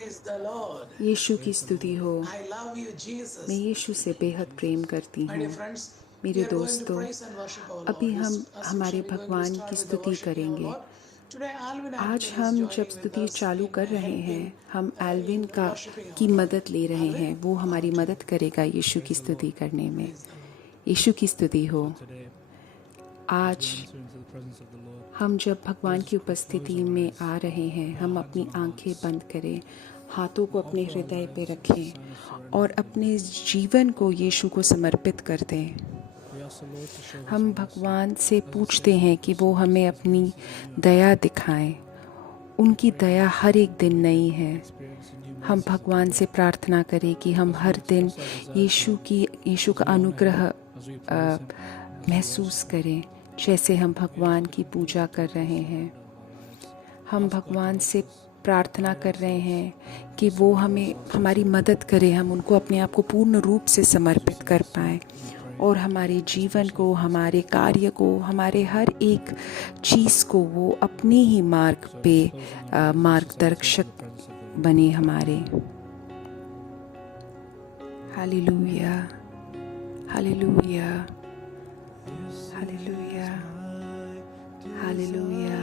यीशु की स्तुति हो। I love you, Jesus. मैं यीशु से बेहद प्रेम करती My dear हूँ। friends, मेरे we are going to दोस्तों, praise and worship our अभी Lord. हम As हमारे usual, we're going to भगवान start की with the स्तुति worshiping our करेंगे। Lord. Today, Alvin आज Anthony is हम जब joining with स्तुति us चालू in कर रहे हैं, helping हम एल्विन in का worshiping की our Lord. मदद ले रहे हैं। वो हमारी मदद करेगा यीशु की स्तुति करने में। यीशु की स्तुति हो। आज हम जब भगवान की उपस्थिति में आ रहे हैं, हम अपनी आंखें बंद करें, हाथों को अपने हृदय पे रखें और अपने जीवन को यीशु को समर्पित कर दें। हम भगवान से पूछते हैं कि वो हमें अपनी दया दिखाएं। उनकी दया हर एक दिन नई है। हम भगवान से प्रार्थना करें कि हम हर दिन यीशु का अनुग्रह महसूस करें, जैसे हम भगवान की पूजा कर रहे हैं। हम भगवान से प्रार्थना कर रहे हैं कि वो हमें हमारी मदद करे, हम उनको अपने आप को पूर्ण रूप से समर्पित कर पाएँ और हमारे जीवन को, हमारे कार्य को, हमारे हर एक चीज़ को वो अपने ही मार्ग पे मार्गदर्शक बने हमारे। Hallelujah, hallelujah, hallelujah, hallelujah.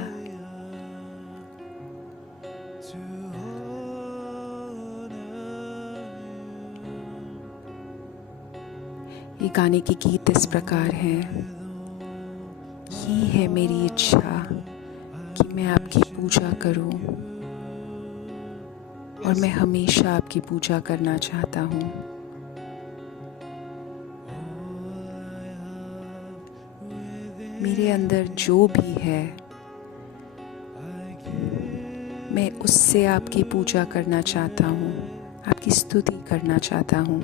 ये गाने के गीत इस प्रकार हैं। ही है मेरी इच्छा कि मैं आपकी पूजा करूं और मैं हमेशा आपकी पूजा करना चाहता हूं। मेरे अंदर जो भी है, मैं उससे आपकी पूजा करना चाहता हूं, आपकी स्तुति करना चाहता हूं।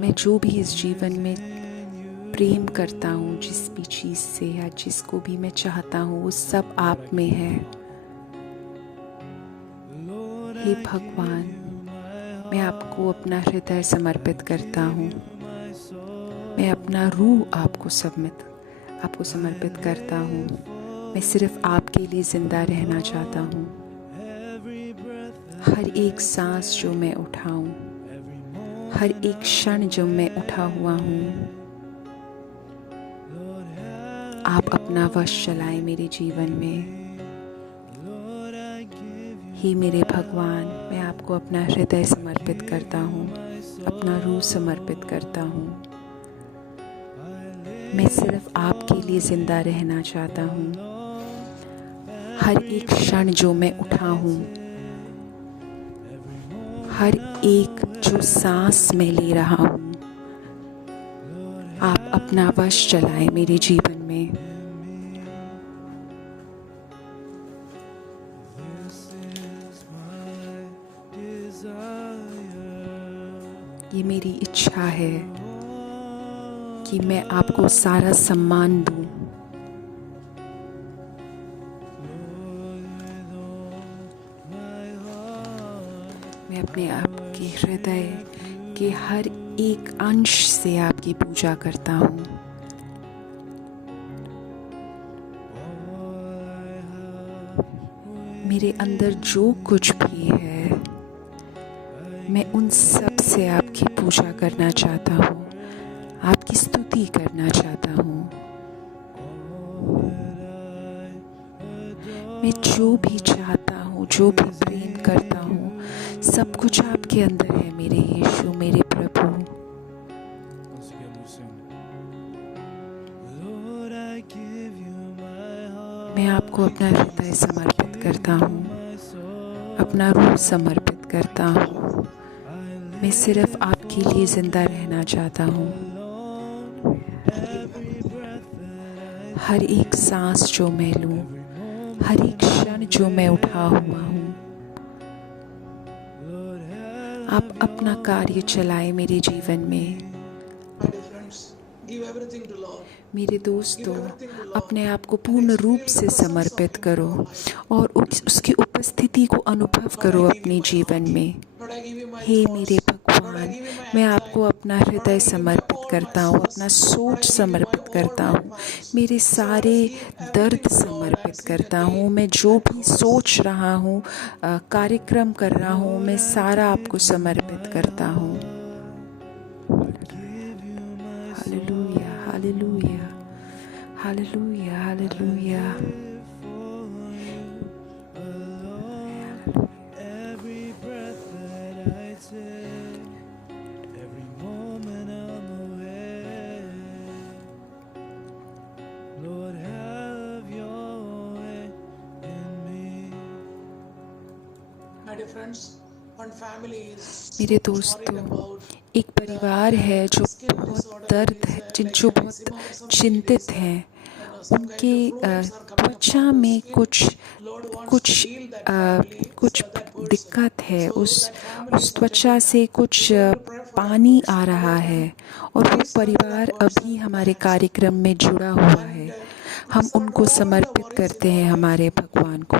मैं जो भी इस जीवन में प्रेम करता हूँ, जिस भी चीज़ से या जिसको भी मैं चाहता हूँ, वो सब आप में है। हे भगवान, मैं आपको अपना हृदय समर्पित करता हूँ। मैं अपना रूह आपको समर्पित करता हूँ। मैं सिर्फ आपके लिए ज़िंदा रहना चाहता हूँ। हर एक सांस जो मैं उठाऊं, हर एक क्षण जो मैं उठा हुआ हूँ, आप अपना वश चलाएं मेरे जीवन में। हे मेरे भगवान, मैं आपको अपना हृदय समर्पित करता हूँ, अपना रूह समर्पित करता हूँ। मैं सिर्फ आपके लिए ज़िंदा रहना चाहता हूँ। हर एक क्षण जो मैं उठा हूँ, हर एक जो सांस मैं ले रहा हूँ, आप अपना वश चलाएं मेरे जीवन में। ये मेरी इच्छा है कि मैं आपको सारा सम्मान दूं। मैं अपने आप के हृदय के हर एक अंश से आपकी पूजा करता हूँ। मेरे अंदर जो कुछ भी है, मैं उन सब से आपकी पूजा करना चाहता हूँ, आपकी स्तुति करना चाहता हूँ। मैं जो भी चाहता हूँ, जो भी प्रेम करता हूँ, सब कुछ आपके अंदर है मेरे यीशु, मेरे प्रभु। मैं आपको अपना हृदय समर्पित करता हूँ, अपना रूह समर्पित करता हूँ। मैं सिर्फ आपके लिए ज़िंदा रहना चाहता हूँ। हर एक सांस जो मैं लूँ, हर एक क्षण जो मैं उठा हुआ हूँ, आप अपना कार्य चलाएं मेरे जीवन में। मेरे दोस्तों, अपने आप को पूर्ण रूप से समर्पित करो और उसकी उपस्थिति को अनुभव करो अपने जीवन में। हे मेरे भगवान, मैं आपको अपना हृदय समर्पित करता हूँ, अपना सोच समर्पित करता हूँ, मेरे सारे दर्द समर्पित करता हूँ। मैं जो भी सोच रहा हूँ, कार्यक्रम कर रहा हूँ, मैं सारा आपको समर्पित करता हूँ। Hallelujah, hallelujah, hallelujah, hallelujah. Every breath that I take, every moment I'm awake, Lord, have your way in me. My dear friends, one family is मेरे so much worried दोस्तों, about एक परिवार है जो skin बहुत disorder, दर्द है, जो like बहुत eczema or something. It चिंतित is, हैं। some kind उनके of fluids are coming up त्वचा from the में skin. कुछ Lord wants to कुछ heal that family, कुछ that person. दिक्कत है। So उस that family is त्वचा suffering से now. कुछ If you will pray for that पानी person, आ रहा Lord, है, then और वो please turn to परिवार that person अभी the हमारे hands of कार्यक्रम God. में जुड़ा हुआ है। And हम we surrender उनको all the समर्पित worries करते in our हैं life हमारे भगवान को।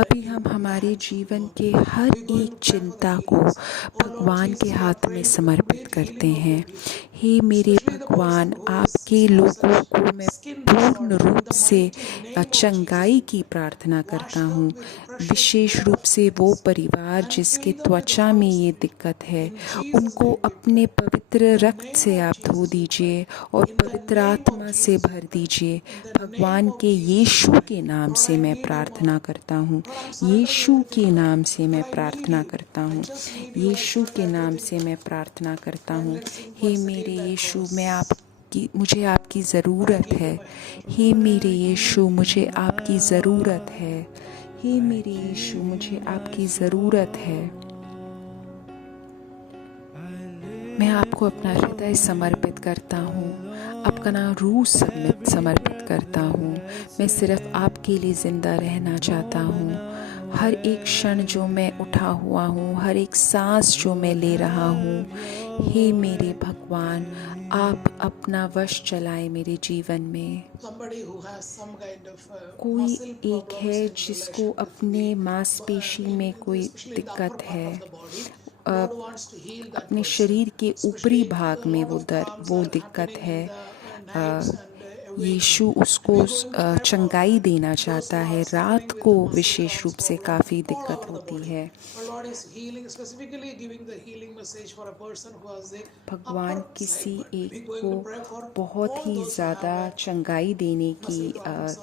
अभी हम in the हमारे hands of जीवन God. के हर We're going एक to pray for the चिंता को healings. Oh Lord भगवान के Jesus, we are हाथ में praying for the समर्पित complete करते healing of हैं। your people. हे मेरे Especially the भगवान, person who आपके has लोगों such को मैं skin पूर्ण disorder. In रूप the से mighty name of चंगाई Jesus, की प्रार्थना करता wash हूँ। them with the precious wishes blood रूप of से वो Jesus परिवार and जिसके fill them with the त्वचा में Holy ये Spirit. दिक्कत है, In Jesus' उनको name we अपने pray. पवित्र In the रक्त name से of आप धो Jesus we pray. दीजिए और In the पवित्र name of आत्मा से Jesus we भर pray. दीजिए। In the name भगवान of के Jesus we यीशु pray. के नाम Lord, से I मैं need you प्रार्थना now. करता हूँ। Lord, I'm surrendering Yeshu everything, के Lord. नाम से Lord, मैं I need प्रार्थना you. करता I हूँ। just need you. I Yeshu surrender के नाम everything, से Lord. मैं प्रार्थना करता Lord, हूँ। let's sing हे once मेरे again that यीशु, chorus. मुझे आपकी Lord, I ज़रूरत give you है। my heart. हे मेरे यीशु, मुझे आपकी ज़रूरत है। हे मेरे यीशु, मुझे आपकी ज़रूरत है। मैं आपको अपना हृदय समर्पित करता हूँ, अपना रूह समर्पित करता हूँ। मैं सिर्फ आपके लिए ज़िंदा रहना चाहता हूँ। हर एक क्षण जो मैं उठा हुआ हूँ, हर एक सांस जो मैं ले रहा हूँ, हे मेरे भगवान, आप अपना वश चलाएं मेरे जीवन में। Somebody who has some kind of कोई muscle एक problems है in जिसको relation with अपने the, मांसपेशी में कोई especially in the upper दिक्कत part है, of the body. Lord wants to heal that अपने person. शरीर के ऊपरी Especially भाग a में lot of cramps वो are दिक्कत happening है। in the nights and waking. Yeshu And उसको we're going to pray for चंगाई देना those चाहता who है। are रात suffering with को the muscle विशेष cramps रूप से problem काफ़ी all दिक्कत over the होती body. है। Our Lord is healing, specifically giving the healing message for a person who has the भगवान upper किसी side burn. एक We're going को to pray for बहुत all ही those who ज़्यादा have चंगाई देने muscle cramps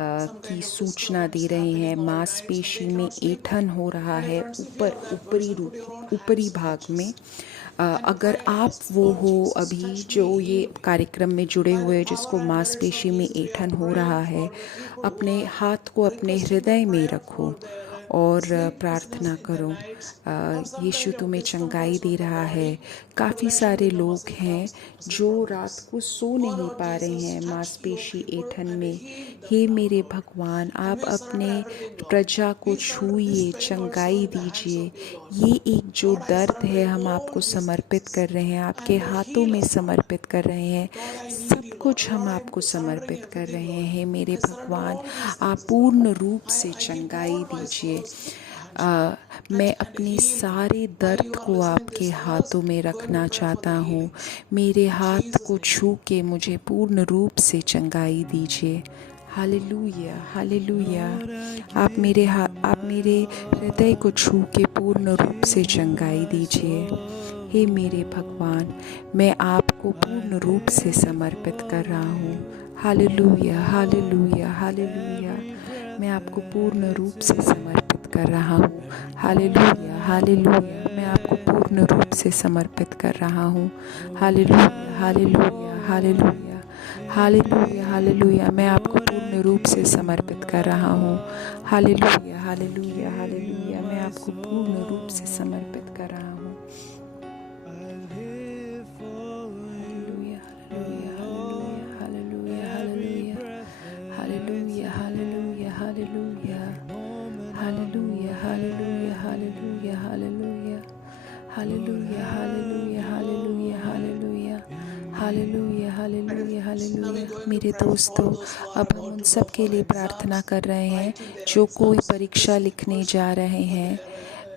or some की kind of सूचना दे disturbance रहे हैं। happening all nights and they मांसपेशी में cannot sleep well. ऐंठन हो रहा My dear है friends, if you are that person, put your own ऊपरी hands on your भाग में। chest and you अगर pray and आप ask, वो Lord हो Jesus, अभी touch me, जो ये heal me. कार्यक्रम में जुड़े By the हुए power जिसको and merits of मांसपेशी में Jesus, we are ऐंठन हो praying रहा for है, the people who अपने are हाथ को अपने requesting the हृदय में prayer रखो for their और sleeplessness प्रार्थना in the करो। nights or some Yeshu kind of तुम्हें चंगाई discomforts दे on the रहा है। body in काफ़ी relation सारे with the लोग muscle हैं cramps and muscle जो रात problems. को सो Oh नहीं Lord पा रहे Jesus, हैं touch your मांसपेशी people ऐंठन and में। heal them हे now, मेरे Lord. भगवान, And आप we surrender अपने everything, Lord. प्रजा को We surrender this छूइए, pain also चंगाई in the hands दीजिए। of you, Lord. ये एक जो Lord, I दर्द surrender है हम all आपको these समर्पित things कर रहे हैं, आपके and हाथों heal में us, Lord. समर्पित कर रहे हैं। Lord, I need सब you, Lord. कुछ Lord, हम I'm आपको surrendering समर्पित कर everything, रहे Lord. हैं। हे मेरे I surrender भगवान, all these आप things, Lord. पूर्ण रूप से I give चंगाई all my दीजिए। sorrows into your hands, Lord. मैं Touch and अपने heal me. सारे While दर्द you are को listening आपके this verse, हाथों में we're going to रखना pray for चाहता the हूँ। healings. मेरे In हाथ Jesus' को name. छू के मुझे पूर्ण रूप से चंगाई दीजिए। Hallelujah, hallelujah. आप मेरे हृदय को छू के पूर्ण रूप से चंगाई दीजिए। हे मेरे भगवान, मैं आपको पूर्ण रूप से समर्पित कर रहा हूँ। Hallelujah, hallelujah, hallelujah. मैं आपको पूर्ण रूप से समर्पित कर रहा हूँ। Hallelujah, hallelujah. मैं आपको पूर्ण रूप से समर्पित कर रहा हूँ। Hallelujah, hallelujah, hallelujah, hallelujah, hallelujah. मैं आपको पूर्ण रूप से समर्पित कर रहा हूँ। Hallelujah, hallelujah, hallelujah. मैं आपको पूर्ण रूप से समर्पित कर रहा हूँ। Hallelujah, hallelujah, hallelujah, hallelujah, hallelujah, hallelujah, hallelujah, hallelujah, hallelujah, hallelujah, hallelujah, hallelujah, hallelujah, hallelujah। मेरे दोस्तों, अब हम उन सब के लिए प्रार्थना कर रहे हैं जो कोई परीक्षा लिखने जा रहे हैं।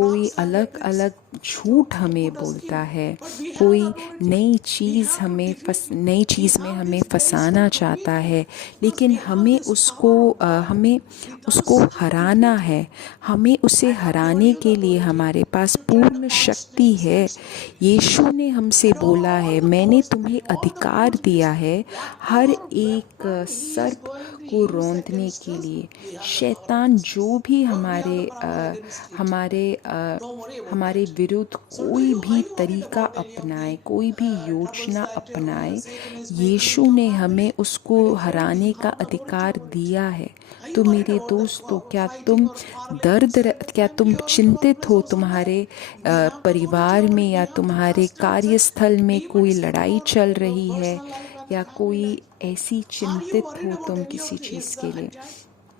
कोई अलग अलग झूठ हमें बोलता है, कोई नई चीज़ में हमें फंसाना चाहता है, लेकिन हमें उसको हराना है। हमें उसे हराने के लिए हमारे पास पूर्ण शक्ति है। यीशु ने हमसे बोला है, मैंने तुम्हें अधिकार दिया है हर एक सर्प को रौंदने के लिए। शैतान जो भी हमारे विरुद्ध कोई भी तरीका अपनाए, कोई भी योजना अपनाए, यीशु ने हमें उसको हराने का अधिकार दिया है। तो मेरे दोस्तों, क्या तुम चिंतित हो? तुम्हारे परिवार में या तुम्हारे कार्यस्थल में कोई लड़ाई चल रही है, या कोई ऐसी चिंतित हो तुम किसी चीज़ के लिए?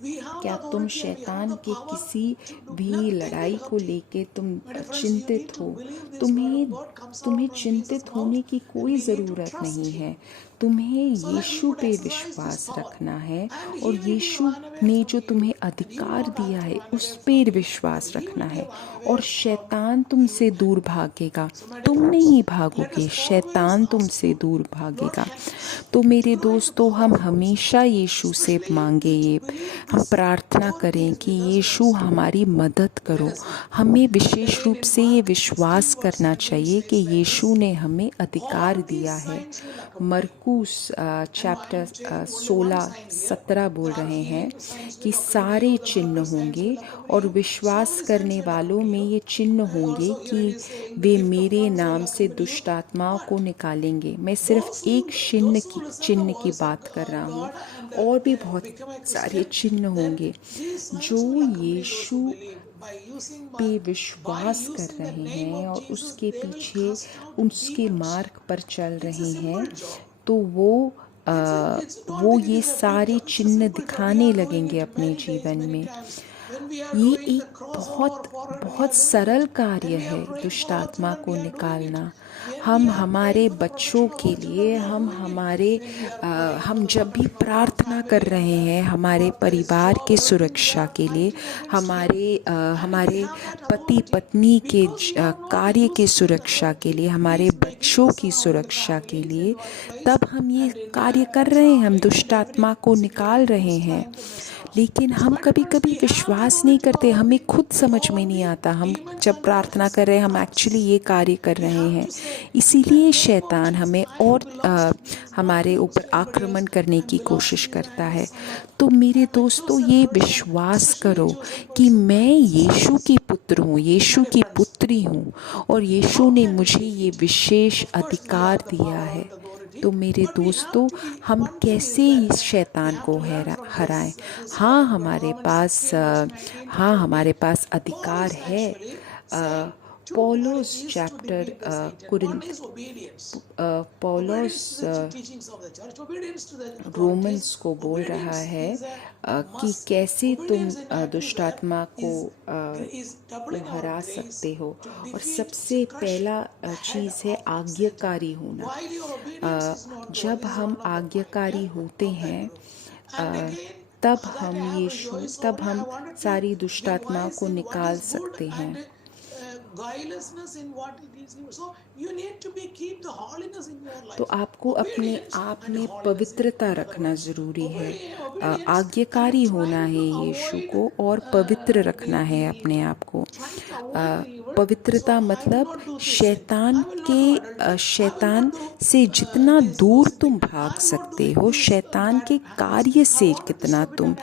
क्या तुम शैतान के किसी भी लड़ाई को लेके तुम चिंतित हो? तुम्हें चिंतित होने की कोई ज़रूरत नहीं है। तुम्हें यीशु पे विश्वास रखना है, और यीशु ने जो तुम्हें अधिकार दिया है उस पे विश्वास रखना है, और शैतान तुमसे दूर भागेगा। तुम नहीं भागोगे, शैतान तुमसे दूर भागेगा। तो मेरे दोस्तों, हम हमेशा यीशु से मांगे, हम प्रार्थना करें कि यीशु हमारी मदद करो। हमें विशेष रूप से ये विश्वास करना चाहिए कि यीशु ने हमें अधिकार दिया है। मरकुस चैप्टर 16-17 बोल रहे हैं कि सारे चिन्ह होंगे, और विश्वास करने वालों में ये चिन्ह होंगे कि वे मेरे नाम से दुष्ट आत्माओं को निकालेंगे। मैं सिर्फ एक चिन्ह की बात कर रहा हूँ, और भी बहुत सारे चिन्ह होंगे। जो यीशु पे विश्वास कर रहे हैं और उसके पीछे उसके मार्ग पर चल रहे हैं, तो वो ये सारे चिन्ह दिखाने लगेंगे अपने जीवन में। ये एक बहुत सरल कार्य है दुष्ट आत्मा को निकालना। हम हमारे बच्चों के लिए, हम जब भी प्रार्थना कर रहे हैं हमारे परिवार के सुरक्षा के लिए, हमारे पति पत्नी के कार्य के सुरक्षा के लिए, हमारे बच्चों की सुरक्षा के लिए, तब हम ये कार्य कर रहे हैं, हम दुष्ट आत्मा को निकाल रहे हैं। लेकिन हम कभी कभी विश्वास नहीं करते, हमें खुद समझ में नहीं आता हम जब प्रार्थना कर रहे हैं हम एक्चुअली ये कार्य कर रहे हैं। इसीलिए शैतान हमें और हमारे ऊपर आक्रमण करने की कोशिश करता है। तो मेरे दोस्तों, ये विश्वास करो कि मैं यीशु की पुत्र हूँ, यीशु की पुत्री हूँ, और यीशु ने मुझे ये विशेष अधिकार दिया है। तो मेरे दोस्तों, हम कैसे इस शैतान को हराएं? हाँ, हमारे पास अधिकार है। पौलुस रोमन्स को बोल रहा है कि कैसे तुम दुष्ट आत्मा को हरा सकते हो। और सबसे पहला चीज़ है आज्ञाकारी होना। जब हम आज्ञाकारी होते हैं, तब हम सारी दुष्ट आत्माओं को निकाल सकते हैं। तो आपको अपने आप में पवित्रता रखना ज़रूरी है। आज्ञाकारी होना है यीशु को, और पवित्र रखना है अपने आप को। पवित्रता मतलब शैतान से जितना दूर तुम भाग सकते हो, शैतान के कार्य से कितना तुम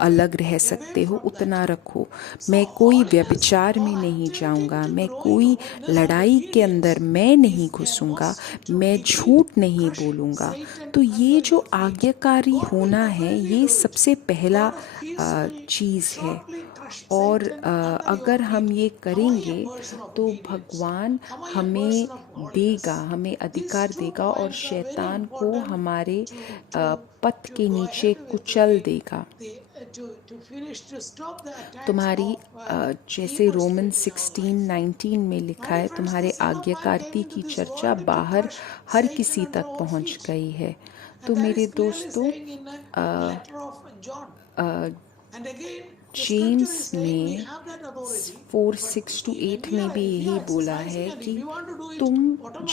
अलग रह सकते हो, उतना रखो। मैं कोई व्यभिचार में नहीं जाऊंगा, मैं कोई लड़ाई के अंदर मैं नहीं घुसूंगा, मैं झूठ नहीं बोलूंगा। तो ये जो आज्ञाकारी होना है, ये सबसे पहला चीज़ है। और अगर हम ये करेंगे तो भगवान हमें अधिकार देगा, और शैतान को हमारे पथ के नीचे कुचल देगा। तुम्हारी जैसे रोमन 16:19 में लिखा है, तुम्हारे आज्ञाकारी की चर्चा बाहर हर किसी तक पहुंच गई है। तो मेरे दोस्तों, जेम्स we ने have that authority. 4:6-8 में भी यही Yes, बोला once है again, कि if you want to do it तुम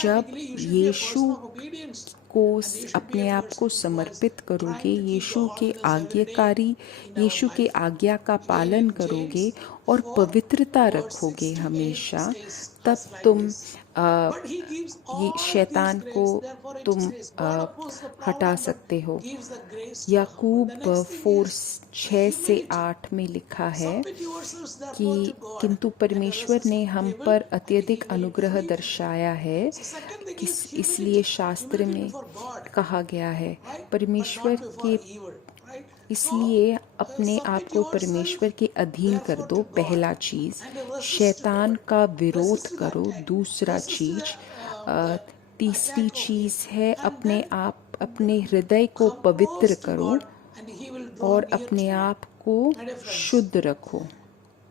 जब automatically, you should be a Yeshu person of obedience. को And you should be अपने a आप को person who is समर्पित करोगे, trying to keep the यीशु के ordinance every day आज्ञाकारी, in our यीशु के life. आज्ञा का Again, पालन in करोगे James और 4, पवित्रता verse रखोगे 6 to 8 हमेशा, says तब us like तुम this. But he gives ये all शैतान things को grace, therefore it तुम says, God opposes the हटा proud, सकते but हो। gives the grace to the humble. Yakub The next thing 4 is 6 से humility. 8 में लिखा है Submit yourselves कि therefore to God, किंतु and परमेश्वर resist ने हम evil, पर and अत्यधिक he will अनुग्रह flee from you. दर्शाया है, So second thing is इसलिए humility. शास्त्र Humility में before God, कहा गया है right? But परमेश्वर not before के, evil, right? इसलिए अपने आप Submit को yourself परमेश्वर के अधीन कर therefore दो, to God, पहला चीज। and resist शैतान devil. का विरोध Resist the करो, attack. दूसरा Resist चीज। the तीसरी attack of चीज him. है And अपने then आप अपने हृदय को come पवित्र close to करो God, and he will draw और near to अपने you. आप को My dear friends, शुद्ध रखो।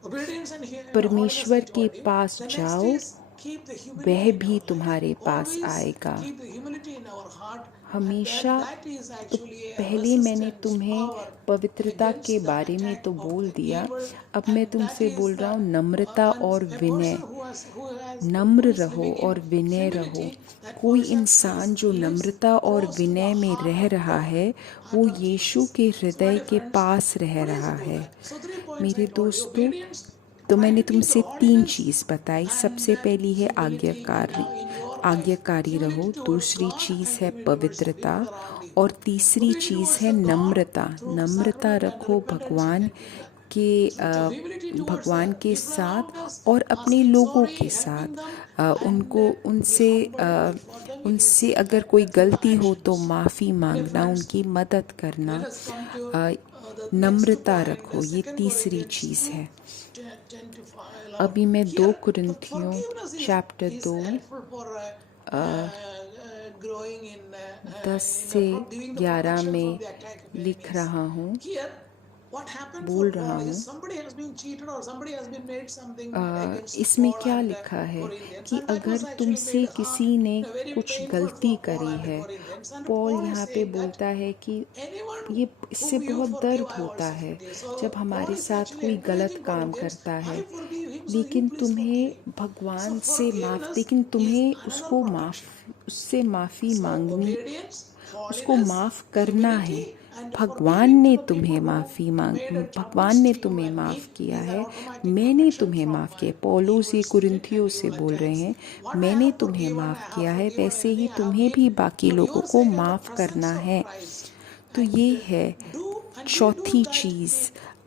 obedience and holiness परमेश्वर I के told you. Pass The next जाओ, is keep the humility वह in भी our life. तुम्हारे पास Always आएगा। keep the humility in our heart, and हमेशा। that is तो actually a पहले मैंने resistance तुम्हें power पवित्रता against के the बारे में attack तो of बोल the दिया, evil, अब मैं and that तुमसे is बोल the रहा हूँ नम्रता और a Vinay. person who has नम्र who is रहो living और in विनय रहो। humility, that कोई person इंसान जो lives नम्रता और close to the विनय में heart रह of रहा God, है, heart वो of यीशु Jesus. के So my हृदय dear के friends, पास रह please रहा do है। that. So 3 points मेरे I told you. दोस्तों, Obedience, तो try मैंने to keep the तुमसे 3 ordinance, चीज़ बताई। and सबसे then पहली है humility आज्ञाकारी, in your life. आज्ञाकारी रहो। Humility towards दूसरी God चीज़ and है humility towards the पवित्रता, people around you. और तीसरी Humility चीज़ towards है the God Namrata. through Namrata sacrament and रखो repentance भगवान and in the के humility towards the भगवान के people साथ around us, और अपने asking लोगों sorry, के helping साथ। them, and उनको be उनसे humble before them. It is उनसे अगर कोई through गलती हो तो actions. माफ़ी My dear मांगना, friends, उनकी मदद करना, let us come to the next Namrata point, रखो, ये 2 तीसरी Corinthians चीज़ 2, है। 10 to 11. अभी मैं 2 Here, कुरिन्थियों forgiveness chapter is 2 helpful for growing in 10 से giving the 11 protection में from the attack of लिख enemies. रहा हूँ, Here, what happened बोल for रहा Paul हूँ। is somebody has been cheated or somebody has been made something against इसमें Paul क्या and the लिखा है Corinthians, कि and that was अगर actually तुमसे made किसी ने you know, very कुछ painful गलती for Paul करी and the है, Corinthians. And Paul Paul is यहाँ पे saying that बोलता है कि anyone ये इससे whom you बहुत forgive, दर्द I होता also है forgive. So जब Paul हमारे is साथ actually कोई गलत encouraging काम Corinthians, करता है, I forgive him, so you लेकिन please तुम्हें forgive him. So भगवान से forgiveness लेकिन is तुम्हें another उसको protection. उससे माफ़ी So मांगनी, obedience, उसको holiness, माफ़ करना है। humility, and भगवान forgiving to ने the तुम्हें people माफ़ी who मांग made a भगवान troubles ने to you तुम्हें and माफ़ me. किया These are है, automatic मैंने protection तुम्हें from माफ़ किया। पौलुस ये evil spirit कुरिन्थियों and से evil बोल रहे attacks. हैं, What I मैंने have तुम्हें forgiven, माफ़ I have किया है, forgiven वैसे ही anything I have तुम्हें been भी बाकी for लोगों your को sake in the माफ़ presence करना of है। Christ. तो And ये है do and we do चौथी that cheese,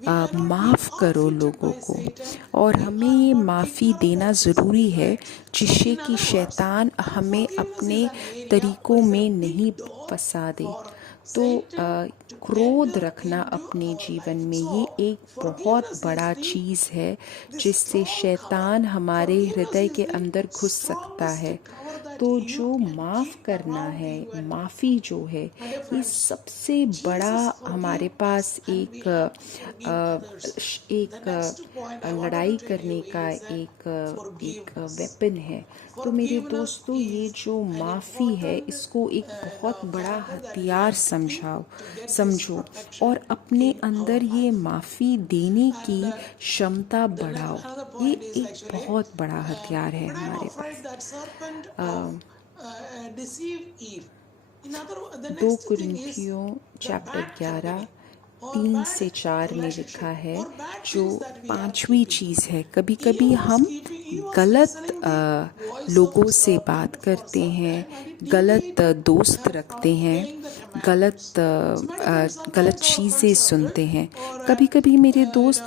we cannot be माफ़ करो outwitted लोगों by को। Satan. और We हमें are ये not माफ़ी ignorant देना of his ज़रूरी है, designs. So जिससे in कि other words, शैतान हमें unforgiveness अपने is an area तरीकों or is a में big नहीं door फंसा दे। for तो Satan to क्रोध enter रखना into अपने our जीवन life. में, ये So एक बहुत forgiveness is बड़ा the चीज़ है जिससे strong cover. शैतान हमारे Forgiveness हृदय is के the अंदर घुस सकता strongest है। cover that तो you जो can माफ़ keep करना around है, you and me. माफ़ी जो है, My dear ये friends, सबसे बड़ा Jesus हमारे forgive pass us and we एक have to forgive others. The next point I wanted लड़ाई to tell करने you का is that एक forgiveness. वेपन है। तो मेरे Forgiveness दोस्तों, ये is जो an माफ़ी है, important इसको एक बहुत बड़ा factor that we हथियार have to keep to get this समझो protection और अपने in अंदर our ये life. माफ़ी देने की And क्षमता the next बढ़ाओ। another ये point is एक actually बहुत बड़ा हथियार है but I'm हमारे afraid pass. that serpent of deceive Eve. In other the 2 next thing is कुरिन्थियों the chapter bad 11 company or 3 bad से 4 में relationship लिखा है, or bad जो things that we are 5वीं keeping. चीज़ है, कभी Eve कभी was हम keeping, Eve was गलत listening the voice लोगों of से बात serpent for करते some हैं, time and it गलत deviated दोस्त her रखते from हैं, obeying the गलत commandments. So my dear friends, गलत sometimes our चीज़ें friend circle सुनते हैं। or कभी कभी मेरे दोस्त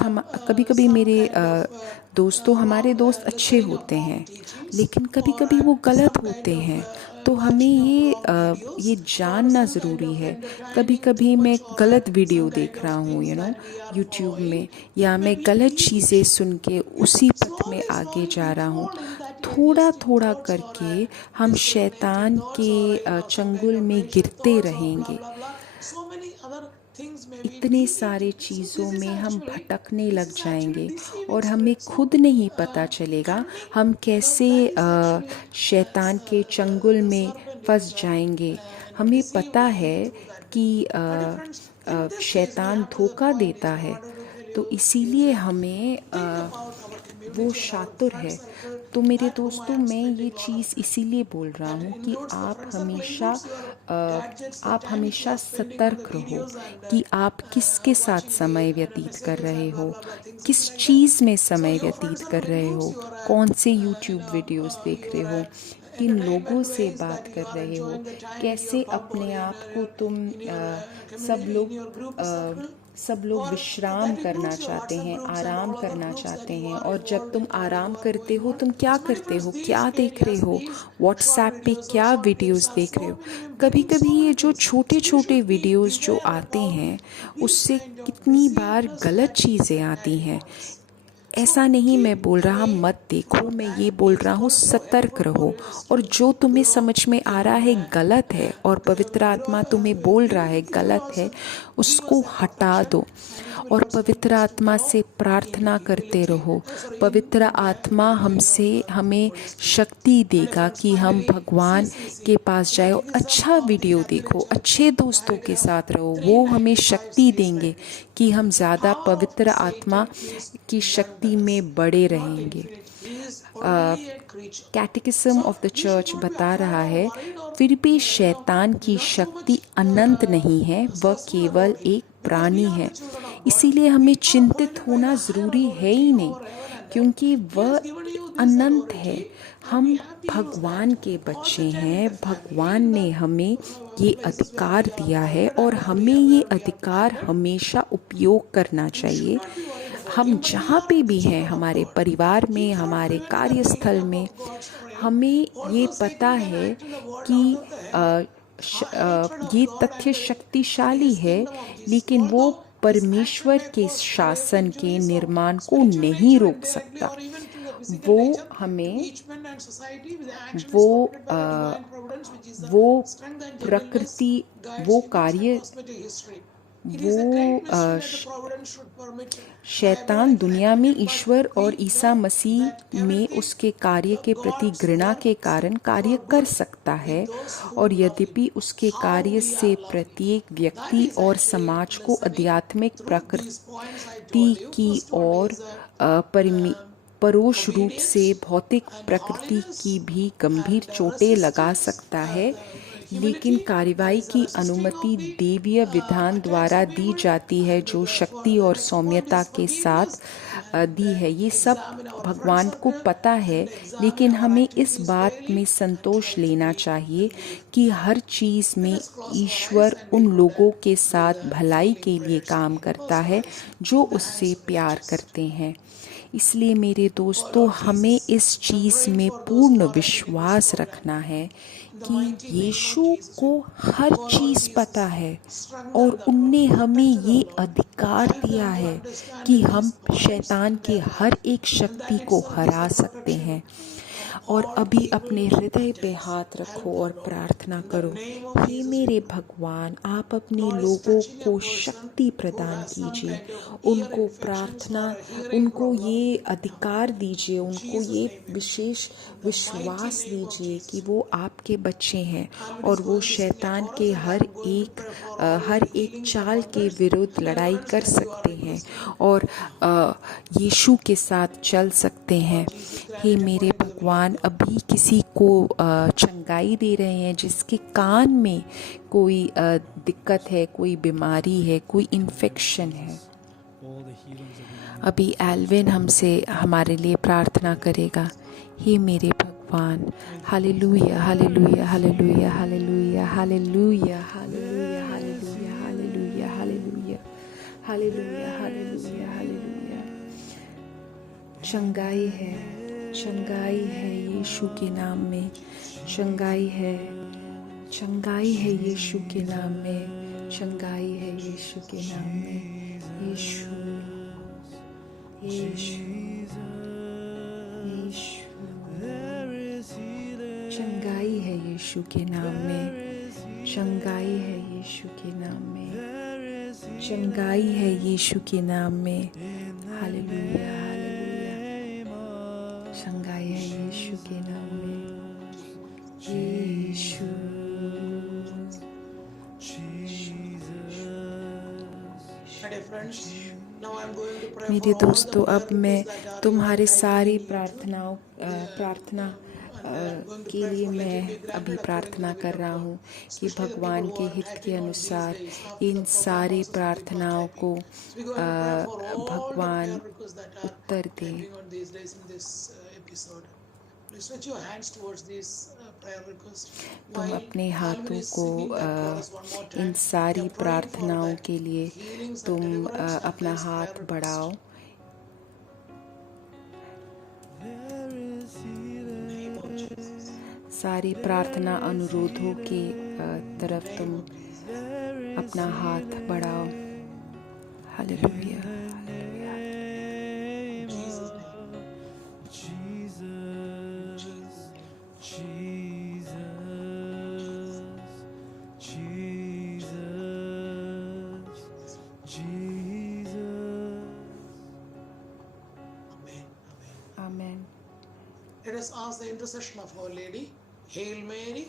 कभी कभी some मेरे kind of दोस्तों हमारे wrong दोस्त अच्छे listening of होते wrong हैं, teachings लेकिन कभी or कभी वो गलत some kind होते of हैं। तो हमें watching of wrong videos ये or जानना some kind ज़रूरी of है। कभी entertaining कभी too मैं much or गलत वीडियो some kind देख रहा of हूँ, things that we are YouTube following. में, It या may मैं be गलत lead चीज़ें सुन के उसी पथ में slowly आगे slowly जा we रहा हूँ। fall in that थोड़ा atheistic थोड़ा thoughts or करके हम this negative शैतान thoughts के or some kind चंगुल of में racial गिरते thoughts or blah रहेंगे। blah blah. So many other things may we इतने deviate सारे into. So चीज़ों में हम भटकने this लग is actually जाएंगे deceiving और हमें spirit. So खुद नहीं पता चलेगा cunning, हम कैसे that is actually शैतान के चंगुल the में serpent फंस is जाएंगे। हमें deceived पता Eve है through that way. कि My dear friends, in this case we शैतान have to the धोखा point is देता I है। wanted to tell तो इसीलिए हमें वो शातिर है। तो मेरे दोस्तों, मैं ये चीज़ इसीलिए बोल रहा हूँ कि आप हमेशा सतर्क रहो कि आप किसके साथ समय व्यतीत कर रहे हो, किस चीज़ में समय व्यतीत कर रहे हो, कौन से यूट्यूब वीडियोस देख रहे हो, किन लोगों से बात कर रहे हो, कैसे अपने आप को तुम सब लोग विश्राम करना चाहते हैं, आराम करना चाहते हैं, और जब तुम आराम करते हो तुम क्या करते हो, क्या देख रहे हो, व्हाट्सएप पे क्या वीडियोस देख रहे हो। कभी कभी ये जो छोटे छोटे वीडियोस जो आते हैं उससे कितनी बार गलत चीज़ें आती हैं। ऐसा नहीं मैं बोल रहा मत देखो, मैं ये बोल रहा हूँ सतर्क रहो, और जो तुम्हें समझ में आ रहा है गलत है और पवित्र आत्मा तुम्हें बोल रहा है गलत है, उसको हटा दो और पवित्र आत्मा से प्रार्थना करते रहो। पवित्र आत्मा हमें शक्ति देगा कि हम भगवान के पास जाए और अच्छा वीडियो देखो, अच्छे दोस्तों के साथ रहो, वो हमें शक्ति देंगे कि हम ज़्यादा पवित्र आत्मा की शक्ति में बड़े रहेंगे। कैटेकिज्म ऑफ द चर्च बता रहा है, फिर भी शैतान की शक्ति अनंत नहीं है, वह केवल एक प्राणी है। इसीलिए हमें चिंतित होना ज़रूरी है ही नहीं, क्योंकि वह अनंत है। हम भगवान के बच्चे हैं, भगवान ने हमें ये अधिकार दिया है और हमें ये अधिकार हमेशा उपयोग करना चाहिए। हम जहाँ पे भी हैं, हमारे परिवार में, हमारे कार्यस्थल में, हमें ये पता है कि ये तथ्य शक्तिशाली है, लेकिन वो परमेश्वर के शासन के निर्माण को नहीं रोक सकता। वो हमें वो प्रकृति, वो कार्य, शैतान दुनिया में ईश्वर और ईसा मसीह में उसके कार्य के प्रति घृणा के कारण कार्य कर सकता है, और यद्यपि उसके कार्य से प्रत्येक व्यक्ति और समाज को आध्यात्मिक प्रकृति की और परोक्ष रूप से भौतिक प्रकृति की भी गंभीर चोटें लगा सकता है, लेकिन कार्रवाई की अनुमति देवीय विधान द्वारा दी जाती है, जो शक्ति और सौम्यता के साथ दी है। ये सब भगवान को पता है, लेकिन हमें इस बात में संतोष लेना चाहिए कि हर चीज़ में ईश्वर उन लोगों के साथ भलाई के लिए काम करता है जो उससे प्यार करते हैं। इसलिए मेरे दोस्तों, हमें इस चीज़ में पूर्ण विश्वास रखना है कि यीशु को हर चीज़ पता है और उनने हमें ये अधिकार दिया है कि हम शैतान के हर एक शक्ति को हरा सकते हैं। और अभी अपने हृदय पे हाथ रखो और प्रार्थना करो, हे मेरे भगवान, आप अपने लोगों को शक्ति प्रदान कीजिए, उनको प्रार्थना, उनको ये अधिकार दीजिए, उनको ये विशेष विश्वास दीजिए कि वो आपके बच्चे हैं और वो शैतान के हर एक चाल के विरुद्ध लड़ाई कर सकते हैं और यीशु के साथ चल सकते हैं। हे मेरे भगवान, अभी किसी को चंगाई दे रहे हैं जिसके कान में कोई दिक्कत है, कोई बीमारी है, कोई इन्फेक्शन है। अभी एल्विन हमारे लिए प्रार्थना करेगा। हे मेरे भगवान, hallelujah hallelujah hallelujah hallelujah hallelujah hallelujah hallelujah hallelujah hallelujah hallelujah hallelujah hallelujah. चंगाई है, चंगाई है यीशु के नाम में, चंगाई है, चंगाई है यीशु के नाम में, चंगाई है यीशु के नाम में। यीशु यीशु यीशु, चंगाई है यीशु के नाम में, चंगाई है यीशु के नाम में, चंगाई है यीशु के नाम में। हालेलुया हालेलुया, चंगाई है यीशु के नाम में। यीशु। My dear friends, now I'm going to pray मेरे for all the दोस्तों, prayer अब मैं requests that are तुम्हारे even सारी typed in प्रार्थना and I'm going to के pray लिए for let it मैं be अभी granted according to प्रार्थना the will कर of रहा God. हूँ कि Especially the people भगवान who के are हित के typing on these अनुसार days after in the program सारी also some people are प्रार्थनाओं typing. को So we're going to pray for all the prayer भगवान requests that are Uttar they. typing on these days in this episode. Please stretch your hands towards these prayer requests तुम while अपने Alvin हाथों is को singing that chorus one more in time. We सारी are praying for प्रार्थनाओं that के लिए healings and तुम deliverance and अपना these prayer हाथ requests. बढ़ाओ। There is Name of healing. Jesus. सारी प्रार्थना अनुरोधों के तरफ तुम Name of Jesus. There is अपना हाथ बढ़ाओ। Hallelujah, hallelujah. name Jesus' name. of Jesus, Jesus, Jesus, Jesus. Amen. Amen. Amen. Let us ask the intercession of Our Lady. Hail Mary,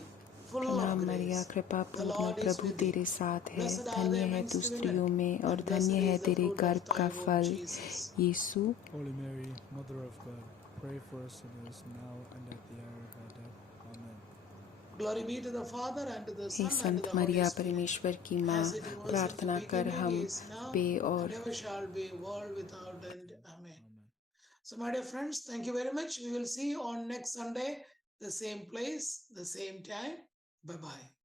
full प्रणाम of मरिया, grace. कृपा The पूर्ण, Lord is Prabhu with तेरे thee. साथ है। Blessed are धन्य thou है amongst तू women, स्त्रियों में और and blessed धन्य है is the तेरे fruit of गर्भ thy का womb, फल Jesus. Yeshu. Holy Mary, Mother of God, pray for us sinners now and at the hour of our death. Amen. Glory be to the Father, and to the hey Son, and to Sant the Holy Maria, Spirit, परमेश्वर की माँ, as it was in the प्रार्थना कर beginning, हम is now, पे and और ever shall be, world without end. Amen. Amen. So, my dear friends, thank you very much. We will see you on next Sunday, the same place, the same time. Bye-bye.